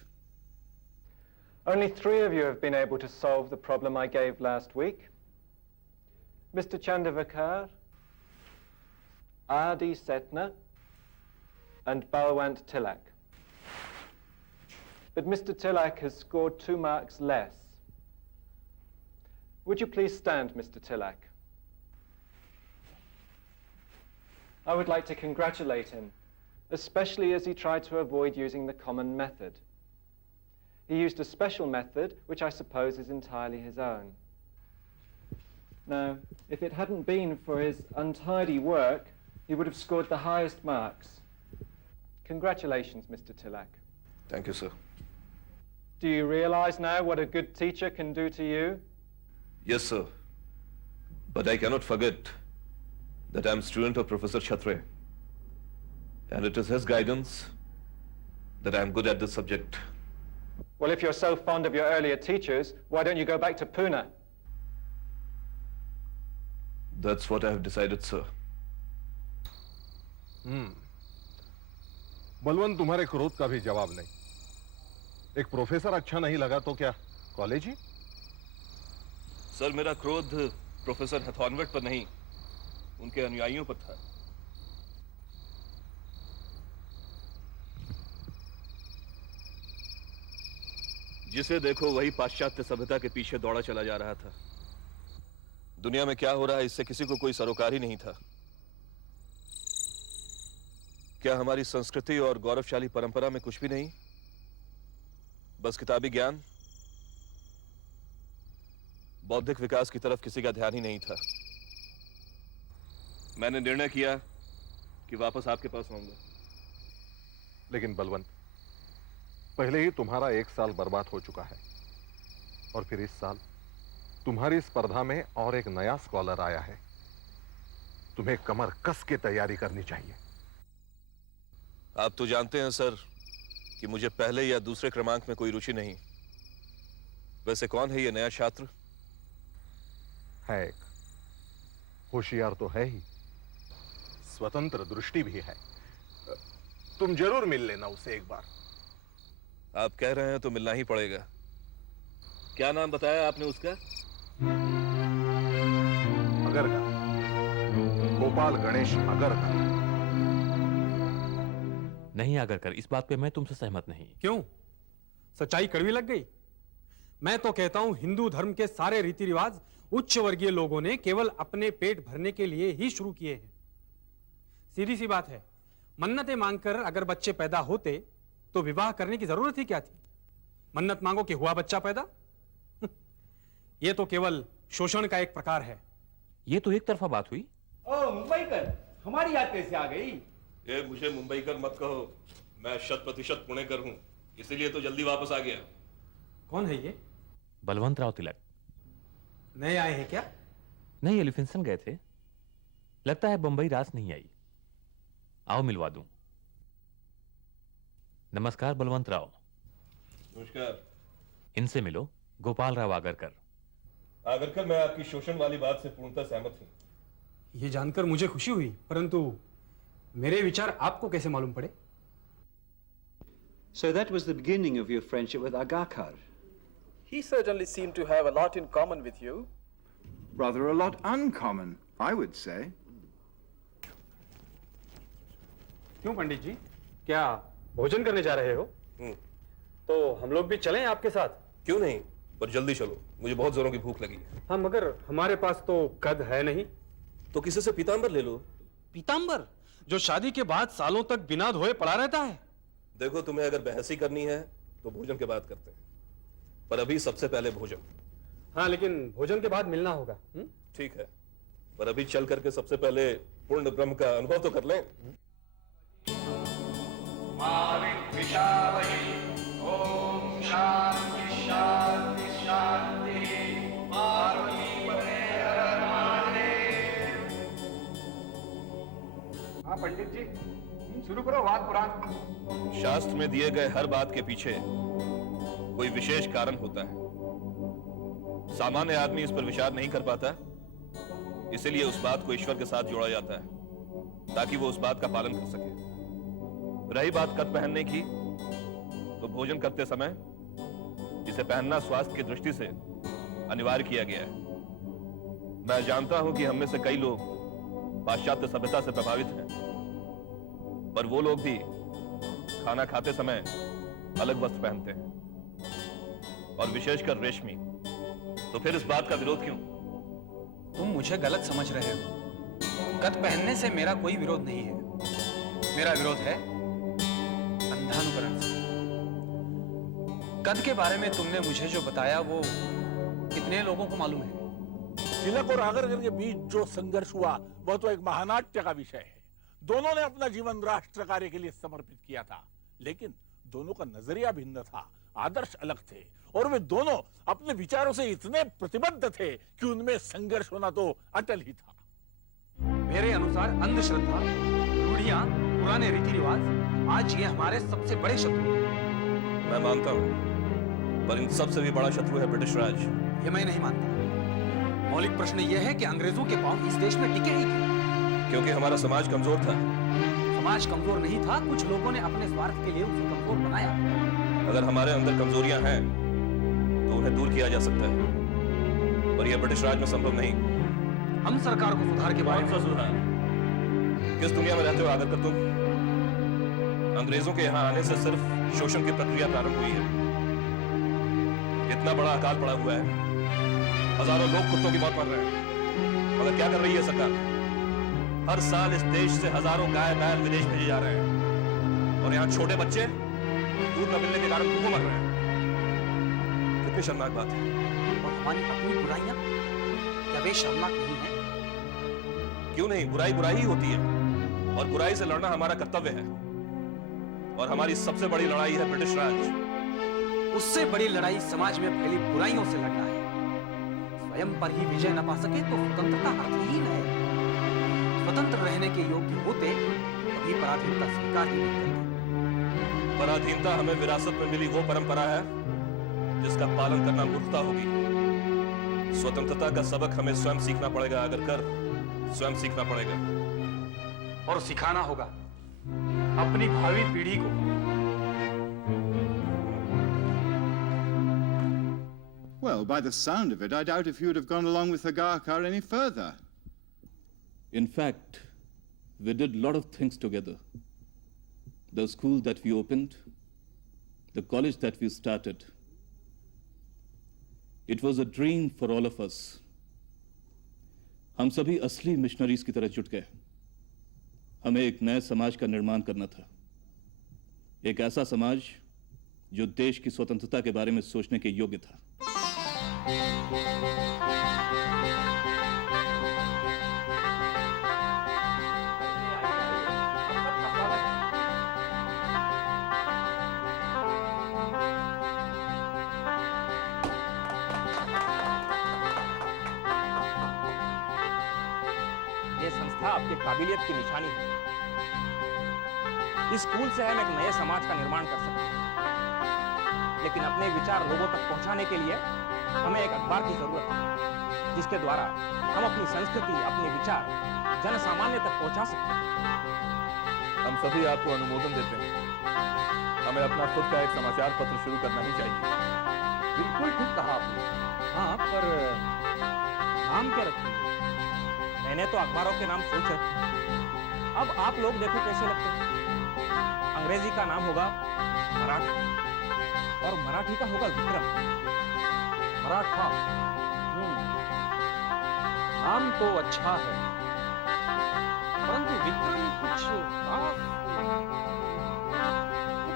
Only 3 of you have been able to solve the problem I gave last week. Mr. Chandavakar, R.D. Setna, and Balwant Tilak. But Mr. Tilak has scored 2 marks less. Would you please stand, Mr. Tilak? I would like to congratulate him, especially as he tried to avoid using the common method. He used a special method, which I suppose is entirely his own. Now, if it hadn't been for his untidy work, he would have scored the highest marks. Congratulations, Mr. Tilak. Thank you, sir. Do you realize now what a good teacher can do to you? Yes, sir. But I cannot forget that I am student of Professor Chhatre, and it is his guidance that I am good at this subject. Well, if you're so fond of your earlier teachers, why don't you go back to Pune? That's what I have decided, sir. Balwant, तुम्हारे क्रोध का भी जवाब नहीं। एक professor अच्छा नहीं लगा तो क्या कॉलेज ही? सर, मेरा क्रोध प्रोफेसर हैथॉर्नवेट पर नहीं, उनके अनुयायियों पर था। जिसे देखो वही पाश्चात्य सभ्यता के पीछे दौड़ा चला जा रहा था। दुनिया में क्या हो रहा है इससे किसी को कोई सरोकार ही नहीं था। क्या हमारी संस्कृति और गौरवशाली परंपरा में कुछ भी नहीं? बस किताबी ज्ञान। बौद्धिक विकास की तरफ किसी का ध्यान ही नहीं था। मैंने निर्णय किया कि वापस आपके पास आऊंगा। लेकिन बलवंत, पहले ही तुम्हारा 1 साल बर्बाद हो चुका है और फिर इस साल तुम्हारी स्पर्धा में और एक नया स्कॉलर आया है। तुम्हें कमर कस के तैयारी करनी चाहिए। आप तो जानते हैं सर कि मुझे पहले या दूसरे क्रमांक में कोई रुचि नहीं। वैसे कौन है ये नया छात्र? है एक, होशियार तो है ही, स्वतंत्र दृष्टि भी है। तुम जरूर मिल लेना उसे एक बार। आप कह रहे हैं तो मिलना ही पड़ेगा। क्या नाम बताया आपने उसका? अगरकर, गोपाल गणेश अगरकर। नहीं अगरकर, इस बात पे मैं तुमसे सहमत नहीं। क्यों? सच्चाई कड़वी लग गई? मैं तो कहता हूं हिंदू धर्म के सारे रीति रिवाज उच्च वर्गीय लोगों ने केवल अपने पेट भरने के लिए ही शुरू किए हैं। सीधी सी बात है, मन्नतें मांगकर अगर बच्चे पैदा होते तो विवाह करने की जरूरत ही क्या थी? मन्नत मांगो कि हुआ बच्चा पैदा। यह तो केवल शोषण का एक प्रकार है। ये तो एक तरफा बात हुई। ओ मुंबईकर, हमारी याद कैसे आ गई? ये मुझे मुंबईकर मत कहो, मैं 100% पुणेकर हूं, इसीलिए तो जल्दी वापस आ गया। कौन है ये? बलवंत राव तिलक। नए आए हैं क्या? नहीं, एलिफेंटन गए थे। लगता है बंबई रास नहीं आई। आओ मिलवा दूं। नमस्कार बलवंत राव। नमस्कार। इनसे मिलो, गोपाल राव आगरकर। आगरकर, मैं आपकी शोषण वाली बात से पूर्णतः सहमत हूं। ये जानकर मुझे खुशी हुई, परंतु मेरे विचार आपको कैसे मालूम पड़े? So that was the beginning of your friendship with Agakar. He certainly seemed to have a lot in common with you. Rather a lot uncommon, I would say. क्यों पंडित जी, क्या भोजन करने जा रहे हो? तो हम लोग भी चलें आपके साथ? क्यों नहीं, पर जल्दी चलो, मुझे बहुत जोरों की भूख लगी है। हाँ, मगर हमारे पास तो कद है नहीं। तो किसी से पीतांबर ले लो। पीतांबर जो शादी के बाद सालों तक बिना धोए पड़ा रहता है? देखो, तुम्हें अगर बहसी करनी है तो भोजन के बाद करते हैं, पर अभी सबसे पहले भोजन। हाँ, लेकिन भोजन के बाद मिलना होगा। ठीक है, पर अभी चल करके सबसे पहले पूर्ण ब्रह्म का अनुभव तो कर लें। ओम शांति शांति शांति। पार्वती पते हर हर महादेव। हाँ पंडित जी, शुरू करो वाद पुराण। शास्त्र में दिए गए हर बात के पीछे कोई विशेष कारण होता है। सामान्य आदमी इस पर विचार नहीं कर पाता, इसलिए उस बात को ईश्वर के साथ जोड़ा जाता है ताकि वो उस बात का पालन कर सके। रही बात कद पहनने की, तो भोजन करते समय इसे पहनना स्वास्थ्य की दृष्टि से अनिवार्य किया गया है। मैं जानता हूं कि हम में से कई लोग पाश्चात्य सभ्यता से प्रभावित हैं, पर वो लोग भी खाना खाते समय अलग वस्त्र पहनते हैं, और विशेषकर रेशमी। तो फिर इस बात का विरोध क्यों? तुम मुझे गलत समझ रहे हो। कद पहनने से मेरा कोई विरोध नहीं है। मेरा विरोध है अंधानुकरण से। कद के बारे में तुमने मुझे जो बताया वो कितने लोगों को मालूम है? तिलक और आगरकर के बीच जो संघर्ष हुआ वह तो एक महानाट्य का विषय है। दोनों ने अपना जीवन राष्ट्र कार्य के लिए समर्पित किया था, लेकिन दोनों का नजरिया भिन्न था, आदर्श अलग थे, और वे दोनों अपने विचारों से इतने प्रतिबद्ध थे कि उनमें संघर्ष होना तो अटल ही था। मेरे अनुसार अंधश्रद्धा, रूढ़ियां, पुराने रीति रिवाज आज ये हमारे सबसे बड़े शत्रु हैं। मैं मानता हूं, पर इन सबसे भी बड़ा शत्रु है ब्रिटिश राज। ये मैं नहीं मानता। मौलिक प्रश्न यह है कि अंग्रेजों के पांव इस देश में टिके ही क्यों? क्योंकि हमारा समाज कमजोर था। समाज कमजोर नहीं था, कुछ लोगों ने अपने स्वार्थ के लिए उसे कमजोर बनाया। अगर हमारे अंदर कमजोरियां हैं तो उन्हें दूर किया जा सकता है, पर यह ब्रिटिश राज में संभव नहीं। हम सरकार को सुधार के बारे में सुधार किस दुनिया में रहते हो आकर तुम? अंग्रेजों के यहाँ आने से सिर्फ शोषण की प्रक्रिया प्रारंभ हुई है। इतना बड़ा अकाल पड़ा हुआ है, हजारों लोग कुत्तों की मौत मर रहे हैं, मगर क्या कर रही है सरकार? हर साल इस देश से हजारों गाय बैल विदेश भेजे जा रहे हैं, और यहाँ छोटे बच्चे दूध न मिलने के कारण भूखों मर रहे हैं। कितनी शर्मनाक बात है। और हमारी अपनी बुराइयां, क्या वे शर्मनाक नहीं है? क्यों नहीं, बुराई बुराई ही होती है, और बुराई से लड़ना हमारा कर्तव्य है। और हमारी सबसे बड़ी लड़ाई है ब्रिटिश राज। उससे बड़ी लड़ाई समाज में फैली बुराइयों से लड़ना है। स्वयं पर ही विजय न पा सके तो स्वतंत्रता अर्थहीन है। स्वतंत्र रहने के योग्य होते कभी पराधीनता स्वीकार ही नहीं करते। पराधीनता हमें विरासत में मिली वो परंपरा है जिसका पालन करना मूर्खता होगी। स्वतंत्रता का सबक हमें स्वयं सीखना पड़ेगा, अगर कर स्वयं सीखना पड़ेगा और सिखाना होगा अपनी भावी पीढ़ी को। Well, by the sound of it, I doubt if you would have gone along with the Gurkha any further. In fact, we did a lot of things together. The school that we opened, the college that we started. It was a dream for all of us. हम सभी असली missionaries की तरह जुट गए। हमें एक नए समाज का निर्माण करना था, एक ऐसा समाज जो देश की स्वतंत्रता के बारे में सोचने के योग्य था। ये संस्था आपकी काबिलियत की निशानी है। इस स्कूल से हम एक नए समाज का निर्माण कर सकते हैं, लेकिन अपने विचार लोगों तक पहुंचाने के लिए हमें एक अखबार की जरूरत है, जिसके द्वारा हम अपनी संस्कृति, अपने विचार जन सामान्य तक पहुंचा सकते हैं। हम सभी आपको अनुमोदन देते हैं। हमें अपना खुद का एक समाचार पत्र शुरू करना ही चाहिए। बिल्कुल ठीक कहा आपने। हाँ, पर नाम क्या रखेंगे? मैंने तो अखबारों के नाम सोचे, अब आप लोग देखो कैसे लगते हैं। अंग्रेजी का नाम होगा मराठा, और मराठी का होगा विक्रम। मराठा नाम तो अच्छा है, परंतु विक्रम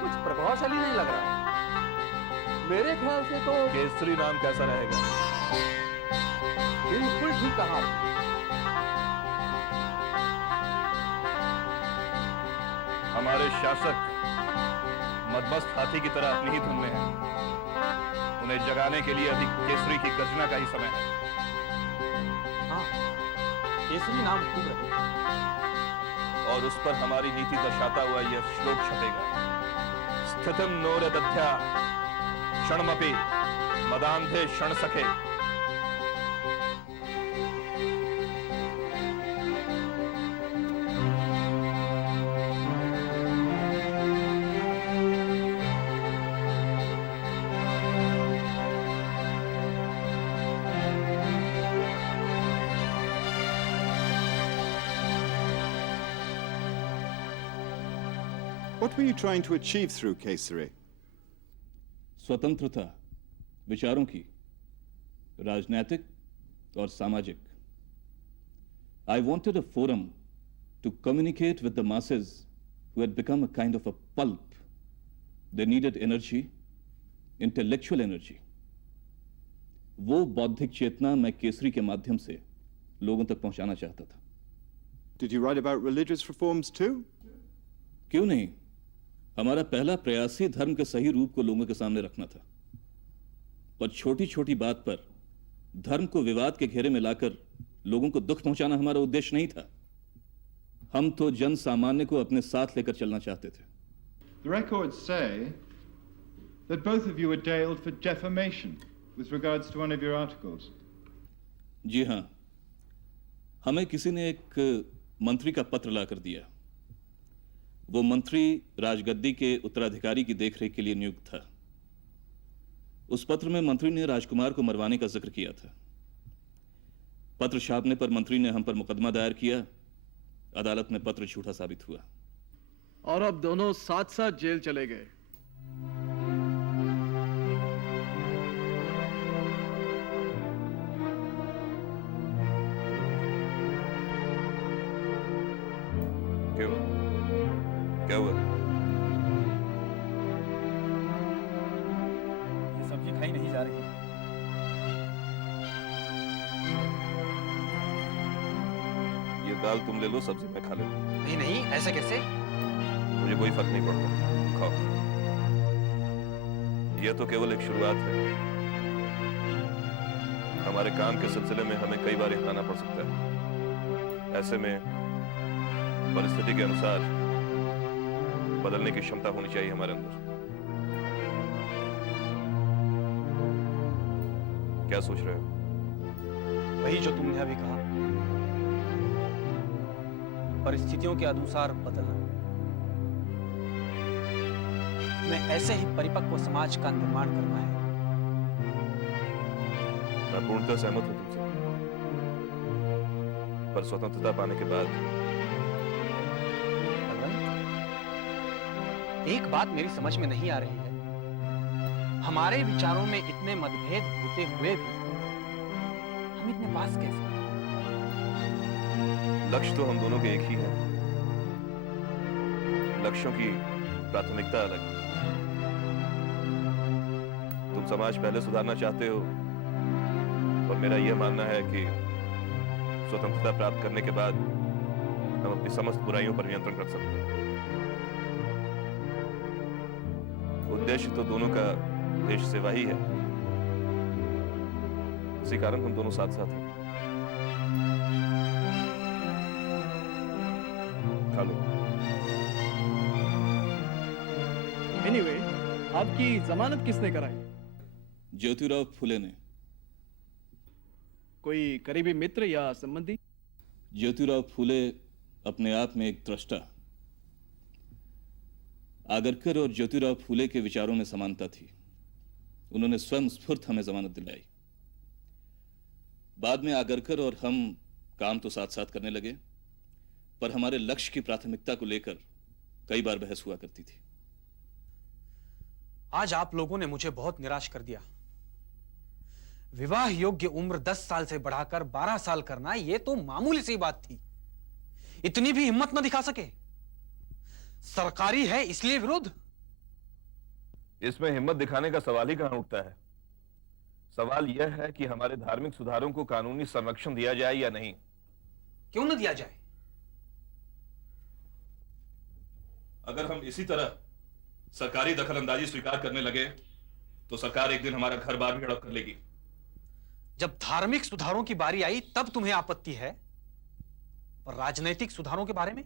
कुछ प्रभावशाली नहीं लग रहा है। मेरे ख्याल से तो केसरी नाम कैसा रहेगा? बिल्कुल ठीक कहा आपने। हमारे शासक मदमस्त हाथी की तरह अपनी ही धुन में हैं। उन्हें जगाने के लिए अभी केसरी की गर्जना का ही समय है। हाँ, केसरी नाम खूब रहे। और उस पर हमारी नीति दर्शाता हुआ यह श्लोक छपेगा। स्थितिम नोर दध्या क्षणमपि मदांधे क्षण सखे। What were you trying to achieve through Kesari? स्वतंत्रता विचारों की, राजनीतिक और सामाजिक। I wanted a forum to communicate with the masses who had become a kind of a pulp. They needed energy, intellectual energy. वो बौद्धिक चेतना मैं केसरी के माध्यम से लोगों तक पहुंचाना चाहता था। Did you write about religious reforms too? क्यों नहीं? हमारा पहला प्रयास ही धर्म के सही रूप को लोगों के सामने रखना था। पर छोटी छोटी बात पर धर्म को विवाद के घेरे में लाकर लोगों को दुख पहुंचाना हमारा उद्देश्य नहीं था। हम तो जन सामान्य को अपने साथ लेकर चलना चाहते थे। The records say that both of you were jailed for defamation with regards to one of your articles. जी हाँ, हमें किसी ने एक मंत्री का पत्र लाकर दिया। वो मंत्री राजगद्दी के उत्तराधिकारी की देखरेख के लिए नियुक्त था। उस पत्र में मंत्री ने राजकुमार को मरवाने का जिक्र किया था। पत्र छापने पर मंत्री ने हम पर मुकदमा दायर किया। अदालत में पत्र झूठा साबित हुआ और अब दोनों साथ साथ जेल चले गए। क्यों? क्या हुआ? ये सब्जी खाई नहीं जा रही। ये दाल तुम ले लो, सब्जी मैं खा लेता हूं। नहीं नहीं, ऐसे कैसे? मुझे कोई फर्क नहीं पड़ता, खाओ। यह तो केवल एक शुरुआत है। हमारे काम के सिलसिले में हमें कई बार हिलाना पड़ सकता है। ऐसे में परिस्थिति के अनुसार बदलने की क्षमता होनी चाहिए हमारे अंदर। क्या सोच रहे हो? वही जो तुमने अभी कहा, परिस्थितियों के अनुसार बदलना। मैं ऐसे ही परिपक्व समाज का निर्माण करना है। मैं पूर्णतः सहमत हूं तुमसे, पर स्वतंत्रता पाने के बाद एक बात मेरी समझ में नहीं आ रही है। हमारे विचारों में इतने मतभेद होते हुए भी हम इतने पास कैसे? लक्ष्य तो हम दोनों के एक ही है। लक्ष्यों की प्राथमिकता अलग है। तुम समाज पहले सुधारना चाहते हो और मेरा यह मानना है कि स्वतंत्रता प्राप्त करने के बाद हम अपनी समस्त बुराइयों पर नियंत्रण कर सकते हैं। उद्देश्य तो दोनों का देश सेवा ही है। इसी कारण हम दोनों साथ साथ हैं। खा लो। एनीवे, आपकी जमानत किसने कराई? ज्योतिराव फुले ने। कोई करीबी मित्र या संबंधी? ज्योतिराव फुले अपने आप में एक दृष्टा। आगरकर और ज्योतिराव फुले के विचारों में समानता थी। उन्होंने स्वयं स्फूर्त हमें जमानत दिलाई। बाद में आगरकर और हम काम तो साथ साथ करने लगे, पर हमारे लक्ष्य की प्राथमिकता को लेकर कई बार बहस हुआ करती थी। आज आप लोगों ने मुझे बहुत निराश कर दिया। विवाह योग्य उम्र 10 साल से बढ़ाकर 12 साल करना, यह तो मामूली सी बात थी। इतनी भी हिम्मत न दिखा सके। सरकारी है इसलिए विरोध? इसमें हिम्मत दिखाने का सवाल ही कहां उठता है। सवाल यह है कि हमारे धार्मिक सुधारों को कानूनी संरक्षण दिया जाए या नहीं। क्यों न दिया जाए? अगर हम इसी तरह सरकारी दखलंदाजी स्वीकार करने लगे तो सरकार एक दिन हमारा घर बार भी हड़प कर लेगी। जब धार्मिक सुधारों की बारी आई तब तुम्हें आपत्ति है, और राजनैतिक सुधारों के बारे में?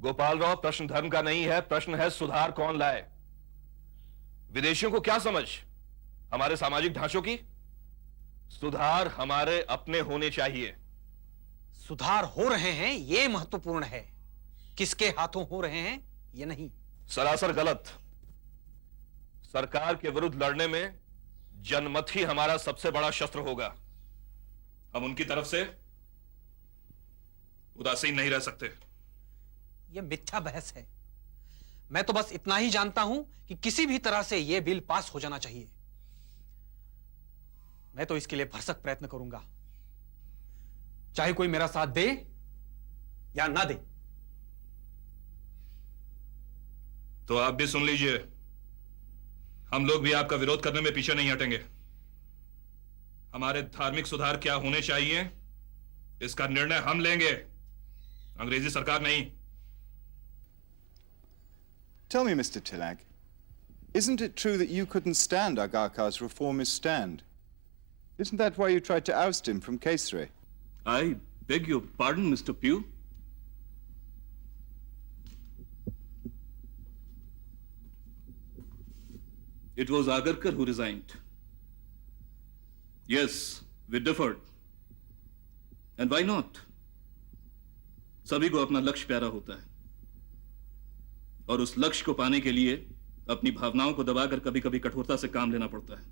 गोपाल राव, प्रश्न धर्म का नहीं है, प्रश्न है सुधार कौन लाए। विदेशियों को क्या समझ हमारे सामाजिक ढांचों की? सुधार हमारे अपने होने चाहिए। सुधार हो रहे हैं ये महत्वपूर्ण है, किसके हाथों हो रहे हैं ये नहीं। सरासर गलत। सरकार के विरुद्ध लड़ने में जनमत ही हमारा सबसे बड़ा शस्त्र होगा। हम उनकी तरफ से उदासीन नहीं रह सकते। यह मिथ्या बहस है। मैं तो बस इतना ही जानता हूं कि किसी भी तरह से यह बिल पास हो जाना चाहिए। मैं तो इसके लिए भरसक प्रयत्न करूंगा, चाहे कोई मेरा साथ दे या ना दे। तो आप भी सुन लीजिए, हम लोग भी आपका विरोध करने में पीछे नहीं हटेंगे। हमारे धार्मिक सुधार क्या होने चाहिए इसका निर्णय हम लेंगे, अंग्रेजी सरकार नहीं। Tell me, Mr. Tilak, isn't it true that you couldn't stand Agarkar's reformist stand? Isn't that why you tried to oust him from Kesari? I beg your pardon, Mr. Pugh. It was Agarkar who resigned. Yes, we differed. And why not? सभी को अपना लक्ष्य प्यारा होता है। और उस लक्ष्य को पाने के लिए अपनी भावनाओं को दबाकर कभी कभी कठोरता से काम लेना पड़ता है।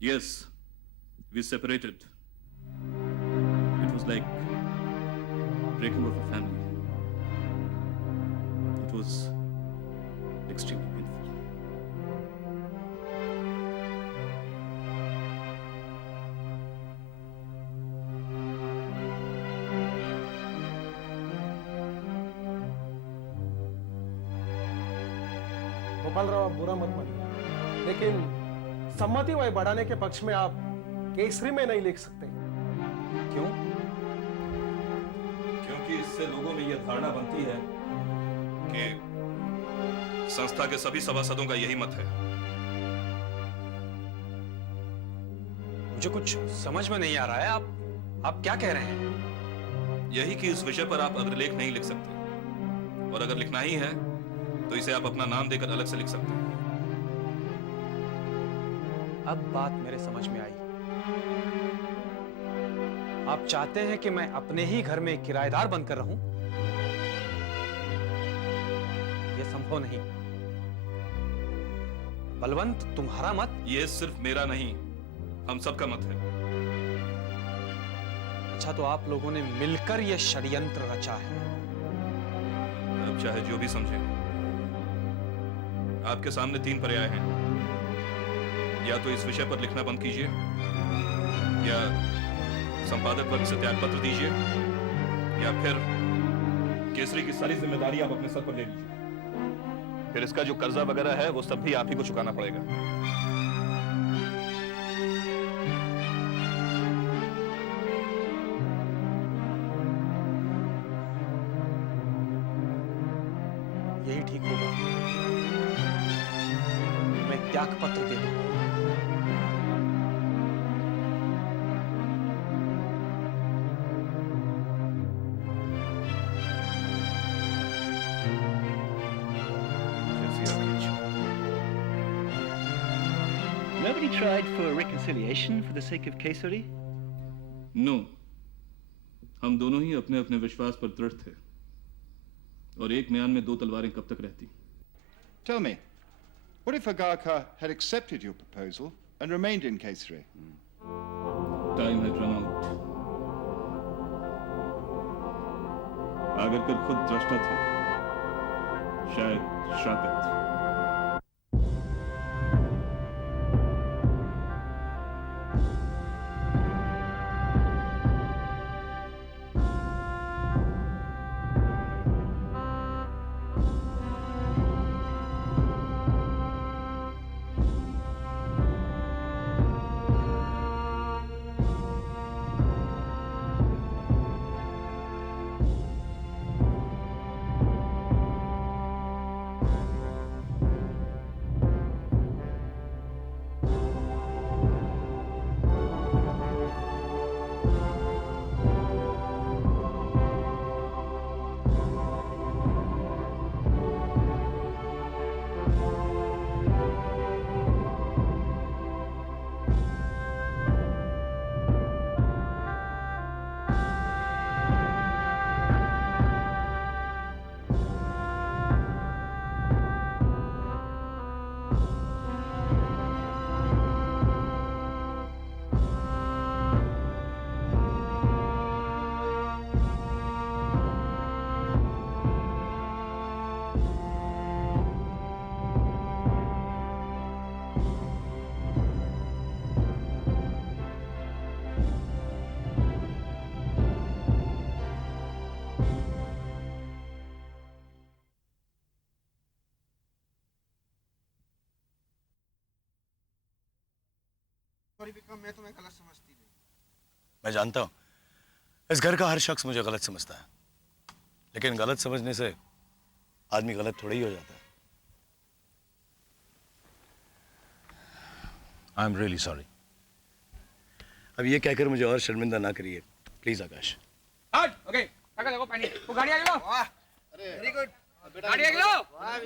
Yes, we separated. It was like breaking off a family. It was extremely painful. Gopal Rao, आप बुरा मत मानिए, लेकिन सम्मति वय बढ़ाने के पक्ष में आप केसरी में नहीं लिख सकते। क्यों? क्योंकि इससे लोगों में यह धारणा बनती है कि संस्था के सभी सभासदों का यही मत है। मुझे कुछ समझ में नहीं आ रहा है, आप क्या कह रहे हैं? यही कि इस विषय पर आप अग्रलेख नहीं लिख सकते, और अगर लिखना ही है तो इसे आप अपना नाम देकर अलग से लिख सकते हैं। अब बात मेरे समझ में आई। आप चाहते हैं कि मैं अपने ही घर में किराएदार बनकर रहूं? यह संभव नहीं। बलवंत, तुम्हारा मत? यह सिर्फ मेरा नहीं, हम सबका मत है। अच्छा, तो आप लोगों ने मिलकर यह षड्यंत्र रचा है। अब चाहे जो भी समझें, आपके सामने 3 पर्याय हैं। या तो इस विषय पर लिखना बंद कीजिए, या संपादक वर्ग से त्यागपत्र दीजिए, या फिर केसरी की सारी जिम्मेदारी आप अपने सर पर ले लीजिए। फिर इसका जो कर्जा वगैरह है वो सब भी आप ही को चुकाना पड़ेगा। यही ठीक होगा, मैं त्यागपत्र दे दूं। Nobody tried for reconciliation for the sake of Kesari? No. हम दोनों ही अपने अपने विश्वास पर दृढ़ थे, और एक म्यान में 2 तलवारें कब तक रहती? Tell me, what if Agarkar had accepted your proposal and remained in Kesari? Time had run out. Agarkar खुद दृष्टा थे, शायद श्रापित। मैं तुम्हें गलत समझती नहीं। मैं जानता हूं इस घर का हर शख्स मुझे गलत समझता है, लेकिन गलत समझने से आदमी गलत थोड़ा ही हो जाता है। I am really sorry. अब ये कहकर मुझे और शर्मिंदा ना करिए प्लीज आकाश। ओके, देखो पानी, वो गाड़ी आगे लो। अरे वेरी गुड, गाड़ी आगे लो।